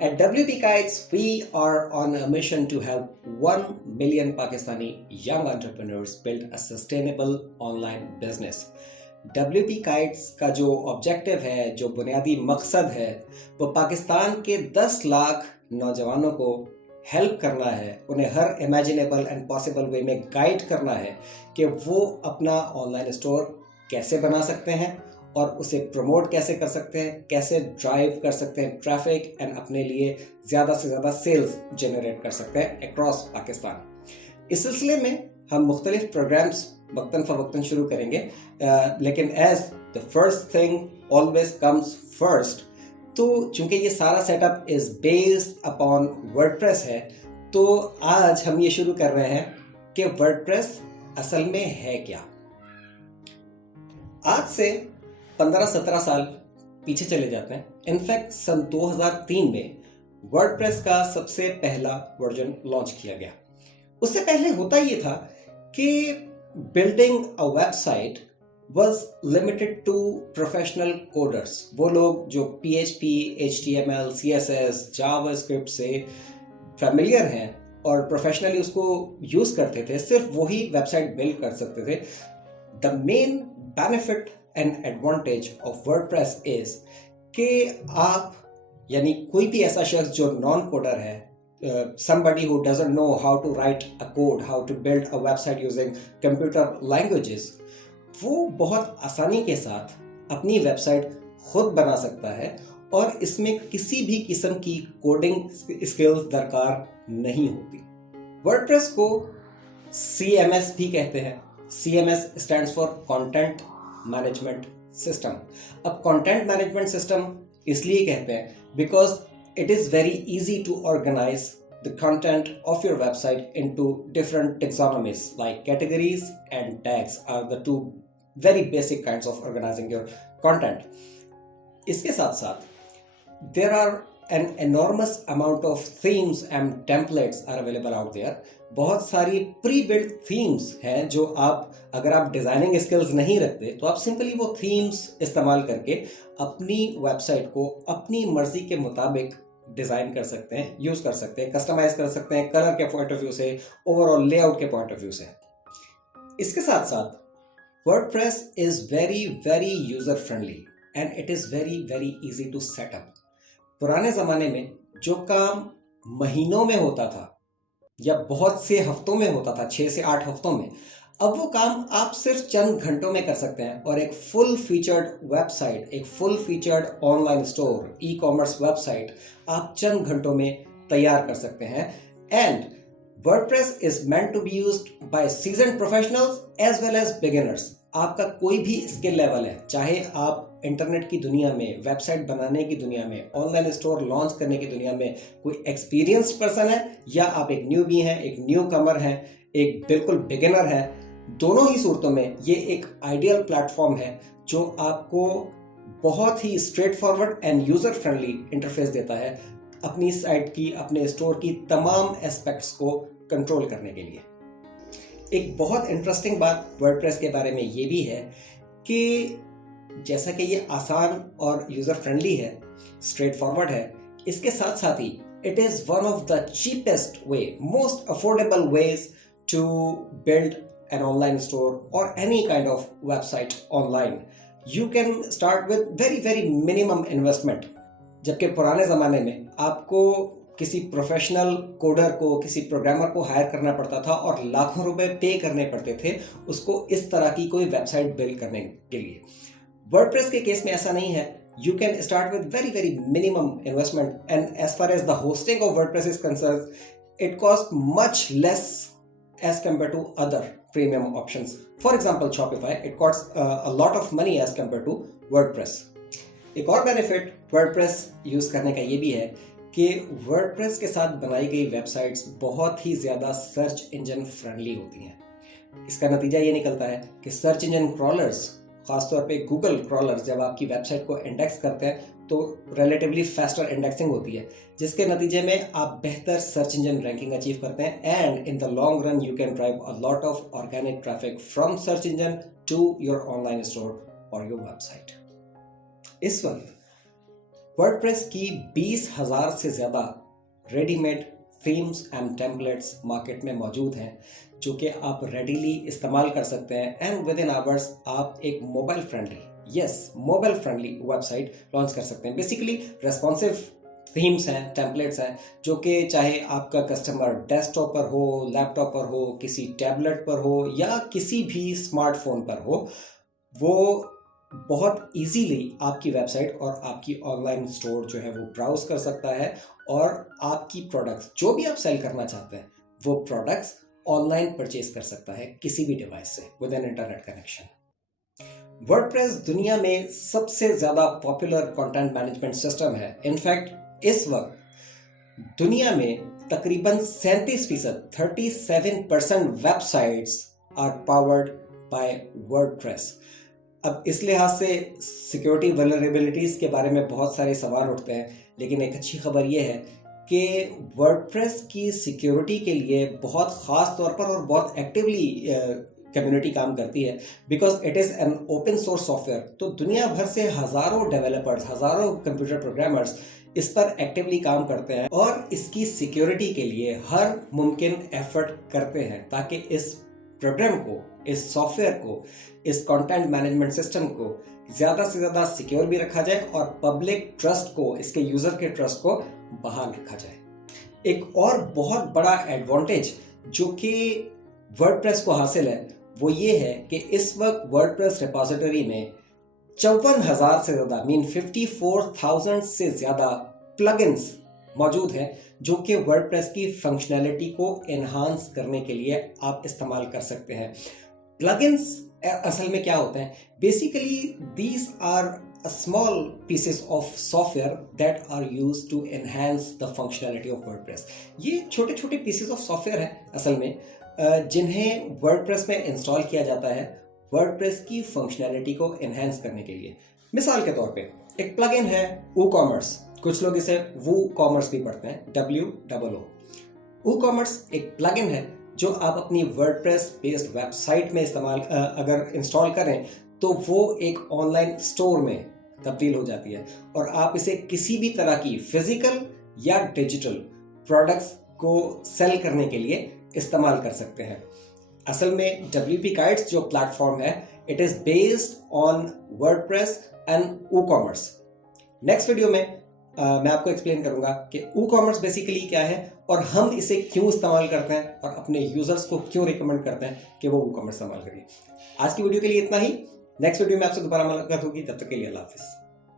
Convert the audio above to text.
At WP Kites, we are on a mission to help 1 million Pakistani young entrepreneurs build a sustainable online business. WP Kites का जो objective है, जो बुनियादी मकसद है, वो पाकिस्तान के 10 लाख नौजवानों को हेल्प करना है, उन्हें हर इमेजिनेबल एंड पॉसिबल वे में गाइड करना है कि वो अपना ऑनलाइन स्टोर कैसे बना सकते हैं और उसे प्रमोट कैसे कर सकते हैं, कैसे ड्राइव कर सकते हैं ट्रैफिक एंड अपने लिए ज़्यादा से ज़्यादा सेल्स जनरेट कर सकते हैं अक्रॉस पाकिस्तान। इस सिलसिले में हम मुख्तलिफ प्रोग्राम्स वक्तन फ़वक्तन शुरू करेंगे, लेकिन as the first thing always comes first, तो चूंकि ये सारा setup is based upon WordPress है, तो आज हम ये शुरू कर रहे हैं कि वर्डप्रेस असल में है क्या। आज से 15-17 साल पीछे चले जाते हैं। इनफैक्ट सन 2003 में वर्डप्रेस का सबसे पहला वर्जन लॉन्च किया गया। उससे पहले होता ये था कि building a website was limited to professional coders. वो लोग जो PHP, HTML, CSS, जावास्क्रिप्ट से फेमिलियर हैं और प्रोफेशनली उसको यूज़ करते थे, सिर्फ वही वेबसाइट बिल्ड कर सकते थे। The main benefit and advantage of WordPress is कि आप यानी कोई भी ऐसा शख्स जो नॉन कोडर है, somebody who doesn't know how to write a code, how to build a website using computer languages, वो बहुत आसानी के साथ अपनी वेबसाइट खुद बना सकता है और इसमें किसी भी किस्म की कोडिंग स्किल्स दरकार नहीं होती। वर्डप्रेस को CMS भी कहते हैं। CMS stands for content management system. अब कंटेंट मैनेजमेंट सिस्टम इसलिए कहते हैं because it is very easy to organize the content of your website into different taxonomies, like categories and tags are the two very basic kinds of organizing your content. इसके साथ साथ there are an enormous amount of themes and templates are available out there. बहुत सारी pre-built themes हैं जो आप, अगर आप डिज़ाइनिंग स्किल्स नहीं रखते तो आप सिंपली वो थीम्स इस्तेमाल करके अपनी वेबसाइट को अपनी मर्जी के मुताबिक डिज़ाइन कर सकते हैं, यूज़ कर सकते हैं, कस्टमाइज कर सकते हैं कलर के पॉइंट ऑफ व्यू से, ओवरऑल लेआउट के पॉइंट ऑफ व्यू से। इसके साथ साथ WordPress is very very user friendly and it is very very easy to set up. पुराने ज़माने में जो काम महीनों में होता था या बहुत से हफ्तों में होता था, 6 से 8 हफ्तों में, अब वो काम आप सिर्फ चंद घंटों में कर सकते हैं और एक फुल फीचर्ड वेबसाइट, एक full featured online store, e-commerce website आप चंद घंटों में तैयार कर सकते हैं। And WordPress is meant to be used by seasoned professionals as well as beginners. आपका कोई भी स्किल लेवल है, चाहे आप इंटरनेट की दुनिया में, वेबसाइट बनाने की दुनिया में, ऑनलाइन स्टोर लॉन्च करने की दुनिया में कोई एक्सपीरियंस्ड पर्सन है या आप एक न्यूबी हैं, एक न्यू कमर हैं, एक बिल्कुल बिगिनर है, दोनों ही सूरतों में ये एक आइडियल प्लेटफॉर्म है जो आपको बहुत ही straightforward and user friendly interface देता है अपनी साइट की, अपने स्टोर की तमाम एस्पेक्ट्स को कंट्रोल करने के लिए। एक बहुत इंटरेस्टिंग बात वर्डप्रेस के बारे में ये भी है कि जैसा कि ये आसान और यूज़र फ्रेंडली है, स्ट्रेट फॉरवर्ड है, इसके साथ साथ ही it is one of the cheapest way, most affordable ways to build an online store or any kind of website online. You can start with very very minimum investment. जबकि पुराने ज़माने में आपको किसी प्रोफेशनल कोडर को, किसी programmer को higher करना पड़ता था और लाखों रुपए पे करने पड़ते थे उसको इस तरह की कोई वेबसाइट बिल्ड करने के लिए। वर्डप्रेस के केस में ऐसा नहीं है। You can start with very very minimum investment and as far as the hosting of WordPress is concerned, it costs much less as compared to other premium options. For example, Shopify, it costs a lot of money as compared to WordPress. एक और benefit WordPress use करने का ये भी है कि WordPress के साथ बनाई गई वेबसाइट्स बहुत ही ज़्यादा सर्च इंजन फ्रेंडली होती हैं। इसका नतीजा ये निकलता है कि सर्च इंजन क्रॉलर्स, ख़ासतौर पे गूगल क्रॉलर्स, जब आपकी वेबसाइट को इंडेक्स करते हैं तो रिलेटिवली फास्टर इंडेक्सिंग होती है, जिसके नतीजे में आप बेहतर सर्च इंजन रैंकिंग अचीव करते हैं and in the long run you can drive a lot of organic traffic from search engine to your online store और योर वेबसाइट। इस वक्त वर्डप्रेस की 20,000 से ज़्यादा readymade themes and templates market में मौजूद हैं जो कि आप रेडीली इस्तेमाल कर सकते हैं एंड विद इन आवर्स आप एक मोबाइल फ्रेंडली वेबसाइट लॉन्च कर सकते हैं। बेसिकली रेस्पॉन्सिव थीम्स हैं, टेम्पलेट्स हैं जो कि चाहे आपका कस्टमर डेस्कटॉप पर हो, लैपटॉप पर हो, किसी टैबलेट पर हो या किसी भी स्मार्टफोन पर हो, वो बहुत इजीली आपकी वेबसाइट और आपकी ऑनलाइन स्टोर जो है वो ब्राउज कर सकता है और आपकी प्रोडक्ट्स जो भी आप सेल करना चाहते हैं वो प्रोडक्ट्स ऑनलाइन परचेज कर सकता है किसी भी डिवाइस से with an internet connection. WordPress दुनिया में सबसे ज़्यादा पॉपुलर कंटेंट मैनेजमेंट सिस्टम है। इनफैक्ट इस वक्त दुनिया में तकरीबन 37% websites are powered by WordPress. अब इस लिहाज से सिक्योरिटी वल्नरेबिलिटीज़ के बारे में बहुत सारे सवाल उठते हैं, लेकिन एक अच्छी खबर यह है कि वर्डप्रेस की सिक्योरिटी के लिए बहुत ख़ास तौर पर और बहुत एक्टिवली कम्युनिटी काम करती है because it is an open source software. तो दुनिया भर से हज़ारों डेवलपर्स, हज़ारों कंप्यूटर प्रोग्रामर्स इस पर एक्टिवली काम करते हैं और इसकी सिक्योरिटी के लिए हर मुमकिन एफर्ट करते हैं ताकि इस प्रोग्राम को, इस सॉफ्टवेयर को, इस कंटेंट मैनेजमेंट सिस्टम को ज़्यादा से ज़्यादा सिक्योर भी रखा जाए और पब्लिक ट्रस्ट को, इसके यूज़र के ट्रस्ट को बहाल रखा जाए। एक और बहुत बड़ा एडवांटेज जो कि वर्डप्रेस को हासिल है वो ये है कि इस वक्त वर्डप्रेस रिपोजिटरी में 54,000 से ज़्यादा 54,000 से ज़्यादा प्लगइन्स मौजूद हैं जो कि वर्डप्रेस की फंक्शनैलिटी को एनहांस करने के लिए आप इस्तेमाल कर सकते हैं। प्लगइन्स असल में क्या होते हैं? Basically these are small pieces of software that are used to enhance the functionality of WordPress। ये छोटे छोटे pieces of software हैं असल में जिन्हें WordPress में इंस्टॉल किया जाता है WordPress की फंक्शनैलिटी को एनहेंस करने के लिए। मिसाल के तौर पे एक प्लगइन है WooCommerce, कुछ लोग इसे WooCommerce भी पढ़ते हैं, WOO। WooCommerce एक प्लगइन है जो आप अपनी वर्डप्रेस बेस्ड वेबसाइट में अगर इंस्टॉल करें तो वो एक ऑनलाइन स्टोर में तब्दील हो जाती है और आप इसे किसी भी तरह की फिजिकल या डिजिटल प्रोडक्ट्स को सेल करने के लिए इस्तेमाल कर सकते हैं। असल में WP Guides जो प्लेटफॉर्म है it is based on WordPress and WooCommerce। Next video में मैं आपको एक्सप्लेन करूंगा कि WooCommerce बेसिकली क्या है और हम इसे क्यों इस्तेमाल करते हैं और अपने यूजर्स को क्यों रिकमेंड करते हैं कि वो WooCommerce इस्तेमाल करिए। आज की वीडियो के लिए इतना ही। नेक्स्ट वीडियो में आपसे दोबारा मुलाकात होगी, तब तक के लिए अल्लाह हाफिज़।